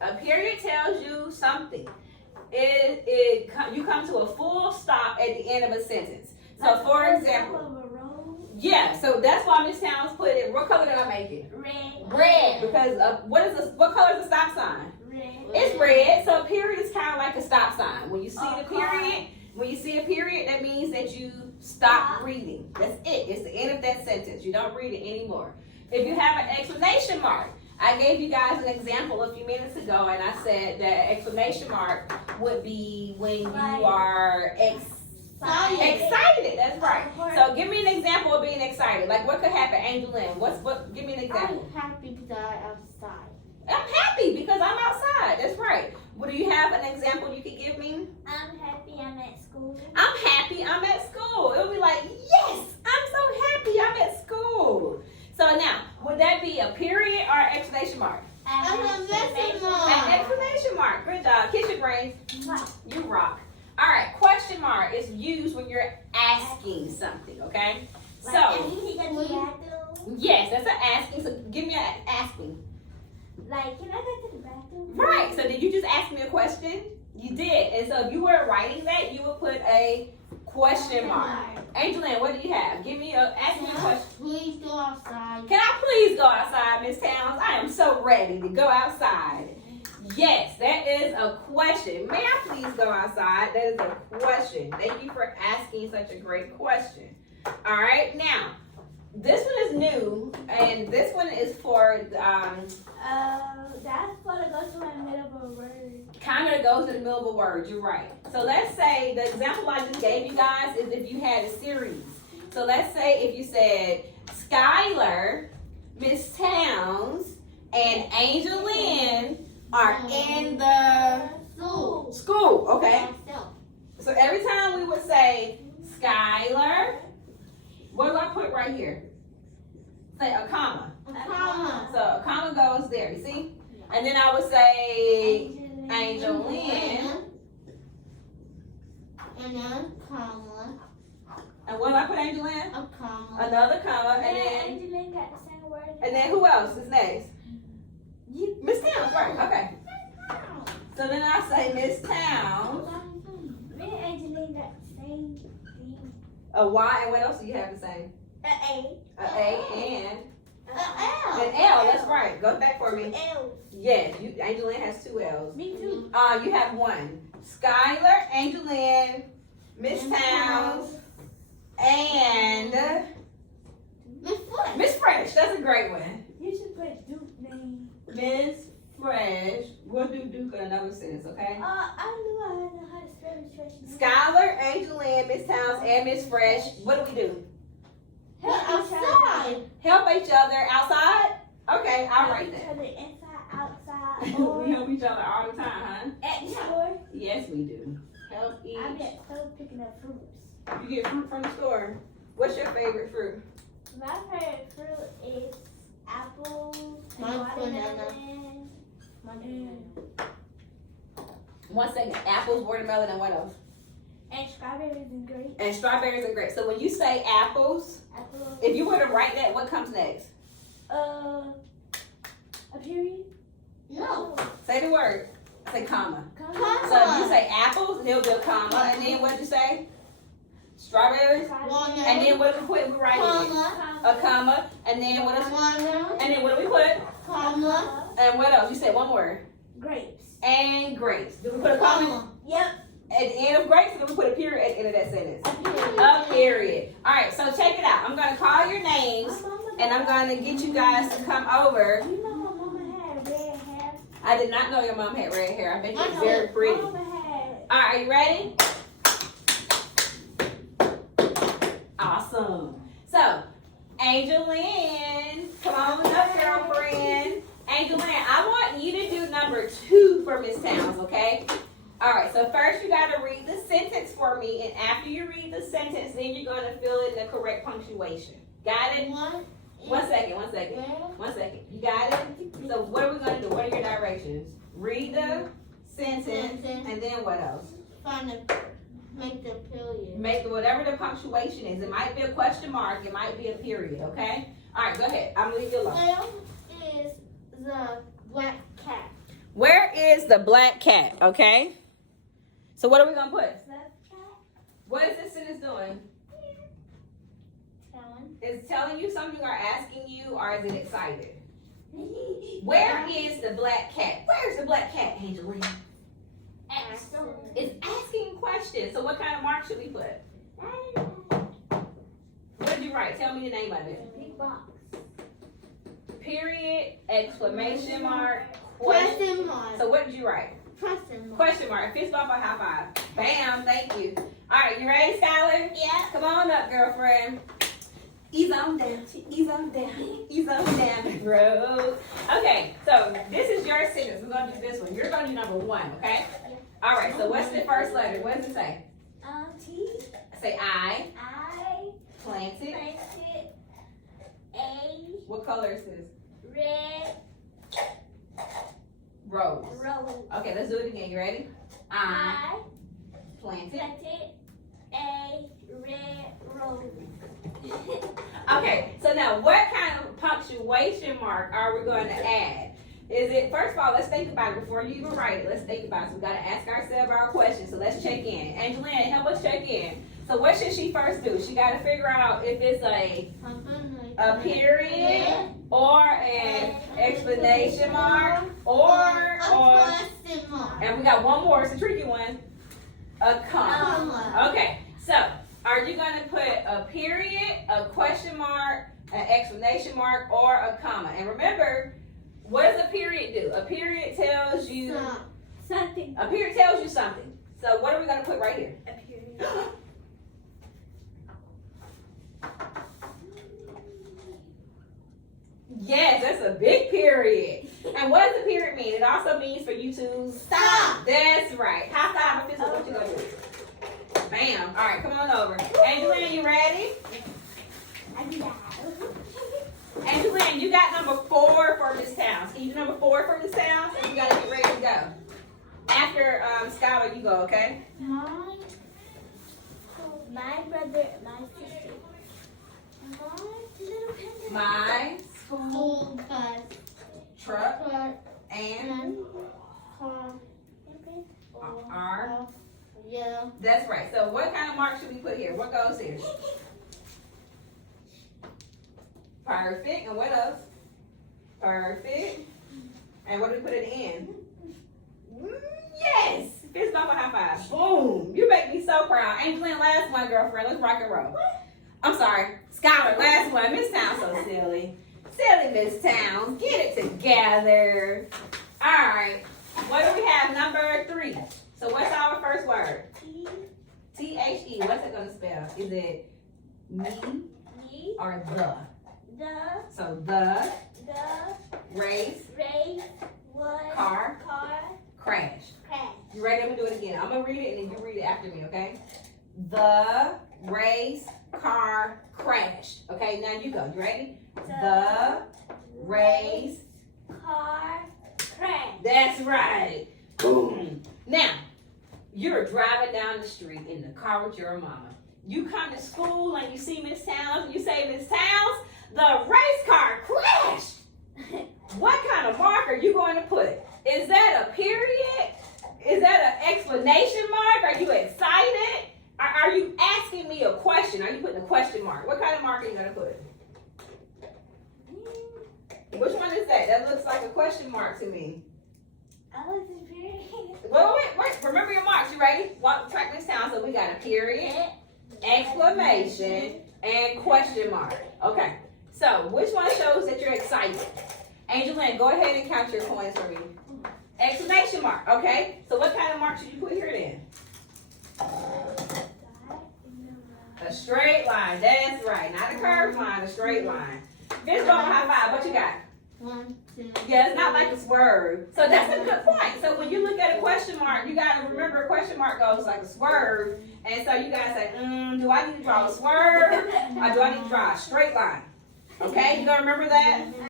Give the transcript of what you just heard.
A period tells you something. You come to a full stop at the end of a sentence. So, for example, yeah. So that's why Miss Towns put it. What color did I make it? Red. Red. Because what color is the stop sign? Red. It's red. So a period is kind of like a stop sign. When you see the period, that means that you stop reading. That's it. It's the end of that sentence. You don't read it anymore. If you have an exclamation mark, I gave you guys an example a few minutes ago, and I said that exclamation mark would be when you are excited. That's right. So give me an example of being excited. Like what could happen, Angelina? Give me an example. I'm happy because I'm outside. I'm happy because I'm outside. That's right. Well, do you have an example you could give me? I'm happy I'm at school. I'm happy I'm at school. It'll be like, yes, I'm so happy I'm at school. So now, would that be a period or an exclamation mark? An exclamation mark. An exclamation mark. Good job. Kiss your brains. You rock. All right. Question mark is used when you're asking something. Okay. So yes, that's an asking. So give me an asking. Like, can I go to the bathroom? Right. So did you just ask me a question? You did. And so if you were writing that, you would put a question mark. Angelina, what do you have? Ask me a question. Please go outside. Can I please go outside, Miss Towns? I am so ready to go outside. Yes, that is a question. May I please go outside? That is a question. Thank you for asking such a great question. All right, now, this one is new, and this one is for that's what it goes to in the middle of a word. Kind of goes in the middle of a word. You're right. So let's say the example I just gave you guys is if you had a series. So let's say if you said Skylar, Miss Towns, and Angeline are in the school. Okay. So every time we would say Skylar, what do I put right here? Say a comma. So a comma goes there. You see? And then I would say Angeline. And then comma. And what do I put Angeline? A comma. Another comma. And then Angeline got the same word. And then who else is next? Miss Towns, right? Okay. So then I say Miss Towns. Me and Angeline got the same thing. A Y, and what else do you have the same? A A. A and A L. an L. That's right. Go back for me. L. Yes, Angeline has 2 L's. Me too. You have 1. Skylar, Angeline, Miss Towns, and Miss Fresh. That's a great one. You should put Duke name. Miss Fresh. We'll do Duke in another sentence, okay? I knew I know how to spell Miss Fresh. Skylar, Angeline, Miss Towns, and Miss Fresh. What do? Help outside. Help each other outside? Okay, I'll write that. Each other inside, outside, We help each other all the time, huh? at the store. Yes, we do. Help each. I'm at store picking up fruits. You get fruit from the store. What's your favorite fruit? My favorite fruit is apples, watermelon. One second. Apples, watermelon, and what else? and strawberries and grapes. And strawberries and grapes. So when you say apples, if you were to write that, what comes next? A period? No. Say the word. Say comma. Comma. So if you say apples, there'll be a comma. And then what did you say? Strawberries. Watermelon. And then what do we put? We write it. A comma. And then what else? Watermelon. And then what do we put? Comma. And what else? You said one word. Grapes. And grapes. Do we put a comma Yep. at the end of grapes, or do we put a period at the end of that sentence? A period. A period. All right, so check it out. I'm going to call your names, and I'm going to get you guys to come over. You know my mama had red hair. I did not know your mom had red hair. I bet I you're know. very pretty. My mama had. All right, are you ready? Awesome. So, Angeline, come on up, girlfriend. Angeline, I want you to do number 2 for Miss Towns, okay? All right, so first you got to read the sentence for me, and after you read the sentence, then you're going to fill in the correct punctuation. Got it? One second. You got it? So what are we going to do? What are your directions? Read the sentence, and then what else? Make the period. Make whatever the punctuation is. It might be a question mark. It might be a period, okay? All right, go ahead. I'm going to leave you alone. Where is the black cat? Where is the black cat? Okay. So what are we gonna put? What is this sentence doing? Is telling you something or asking you, or is it excited? Where is the black cat? Where's the black cat, Angelina? It's asking questions. So what kind of mark should we put? What did you write? Tell me the name of it. Big box. Period, exclamation mark, Question mark. So what did you write? Question mark. Question mark. Fist bump or high five? Bam, thank you. All right, you ready, Skylar? Yeah. Come on up, girlfriend. Ease on down, ease on down, ease on down the road. Okay, so this is your sentence. We're gonna do this one. You're gonna do number 1, okay? All right, so what's the first letter? What does it say? T. Say I I planted. planted a What color is this? red Rose. rose. Okay, let's do it again. You ready? I planted. Planted a red rose. Okay, so now what kind of punctuation mark are we going to add? Is it, first of all, let's think about it before you even write it. Let's think about it. So we got to ask ourselves our questions. So let's check in. Angelina, help us check in. So what should she first do? She got to figure out if it's a period or an explanation mark or, question mark. and we got one more. It's a tricky one. A comma. Okay, so are you going to put a period, a question mark, an exclamation mark, or a comma? And remember, what does a period do? A period tells you Something. a period tells you something. So what are we going to put right here? A period. Yes, that's a big period. And what does a period mean? It also means for you to Stop. That's right. High five or fist bump, what you gonna do? Bam. All right, come on over. Angelina, you ready? Angelina, you got number 4 for Miss Towns. Can you do number 4 for Miss Towns? And you gotta get ready to go. After Skylar, you go, okay? My brother, my sister. Little penguin. My School bus. truck Truck. and Car. our. Yeah. That's right. So what kind of mark should we put here? What goes here? Perfect. And what else? Perfect. And what do we put at the end? Yes! Fist bump or high five. Boom! You make me so proud. Angelina, last one, girlfriend. Let's rock and roll. I'm sorry. Skylar, last one. Miss Towns, so silly. Silly Miss Towns. Get it together. All right. What do we have? Number 3. So what's our first word? T-H-E. What's it going to spell? Is it me or the? So the race car crash. You ready? I'm going to do it again. I'm going to read it and then you read it after me, okay? The race car crashed. Okay, now you go. You ready? The race car crash. That's right. Boom. Now, you're driving down the street in the car with your mama. You come to school and you see Miss Towns and you say, Miss Towns, the race car crashed. What kind of mark are you going to put? Is that a period? Is that an exclamation mark? Are you excited? Are you asking me a question? Are you putting a question mark? What kind of mark are you going to put? Which one is that? That looks like a question mark to me. Wait. Remember your marks. You ready? Walk track this down. So we got a period, exclamation, and question mark. Okay. So which one shows that you're excited? Angelina, go ahead and count your coins for me. Exclamation mark. Okay. So what kind of mark should you put here then? A straight line. That's right. Not a curved line. A straight line. Fist bump, high five. What you got? 1, 2. Yeah, it's not like a swerve. So that's a good point. So when you look at a question mark, you got to remember a question mark goes like a swerve. And so you got to say, do I need to draw a swerve or do I need to draw a straight line? Okay, you going to remember that?